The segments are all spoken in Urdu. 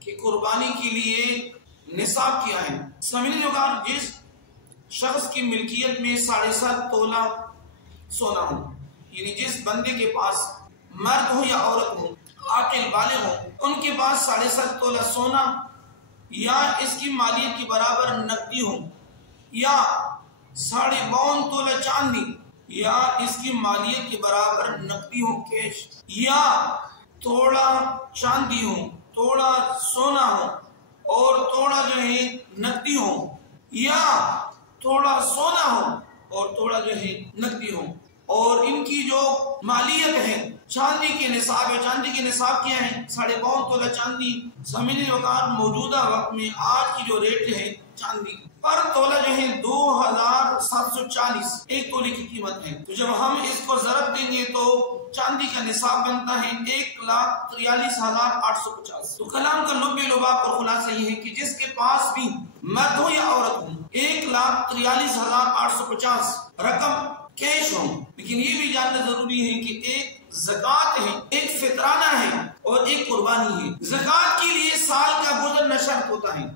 کہ قربانی کے لیے نصاب کیا ہے۔ سامعین وقار، جس شخص کی ملکیت میں 7.5 تولہ سونا ہو، یعنی جس بندے کے پاس مرد ہو یا عورت ہو، عاقل بالغ ہو، ان کے پاس 7.5 تولہ سونا یا اس کی مالیت کے برابر نقدی ہو، یا 52.5 تولہ چاندی یا اس کی مالیت کے برابر نقدی ہو کیش، یا توڑا چاندی ہو، توڑا سونا ہو اور توڑا جو ہے نقدی ہو، یا توڑا سونا ہو اور توڑا جو ہے نقدی ہو، اور ان کی جو مالیت ہے چاندی کے نصاب ہے۔ چاندی کے نصاب کیا ہے؟ 52.5 تولہ چاندی۔ سامعین وقار، موجودہ وقت میں آج کی جو ریٹ ہے چاندی پر تولہ جو ہے 2740 ایک تولے کی قیمت ہے۔ تو جب ہم اس کو ضرب دیں گے تو چاندی کا نصاب بنتا ہے 1,43,850۔ تو کلام کا لب لباب اور خلاصہ یہ ہے کہ جس کے پاس بھی مرد ہو یا عورت ہو 1,43,850 رقم کیش ہو، لیکن یہ بھی جاننا ضروری ہے کہ ایک زکوٰۃ ہے، ایک فطرانہ ہے اور ایک قربانی ہے۔ زکوٰۃ کے لیے سال کا گزرنا شرط ہوتا ہے،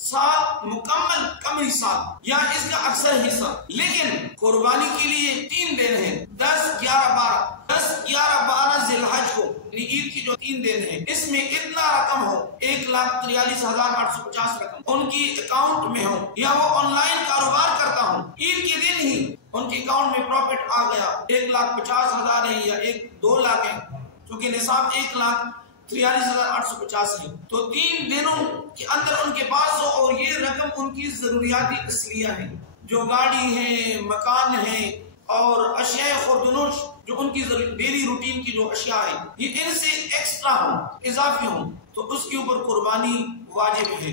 سال مکمل قمری سال یا اس کا اکثر حصہ، لیکن قربانی کے لیے 3 دن ہیں، 10، 11، 12۔ 10، 11، 12 ذی الحج کو، یعنی عید کی جو 3 دن ہیں، اس میں اتنا رقم ہو 1,43,850 رقم ان کی اکاؤنٹ میں ہو، یا وہ آن لائن کاروبار کرتا ہوں، عید کے دن ہی ان کے اکاؤنٹ میں پروفٹ آ گیا، 1,50,000 ہے یا 2 لاکھ ہے، کیونکہ نصاب 1,43,850 ہے۔ تو 3 دنوں کے اندر ان کے پاس ہو اور یہ رقم ان کی ضروریاتی اصلیہ ہے، جو گاڑی ہے، مکان ہے اور اشیاء خوردنوش جو ان کی ڈیلی روٹین کی جو اشیاء ہیں، یہ ان سے ایکسٹرا ہوں، اضافی ہوں، تو اس کے اوپر قربانی واجب ہے۔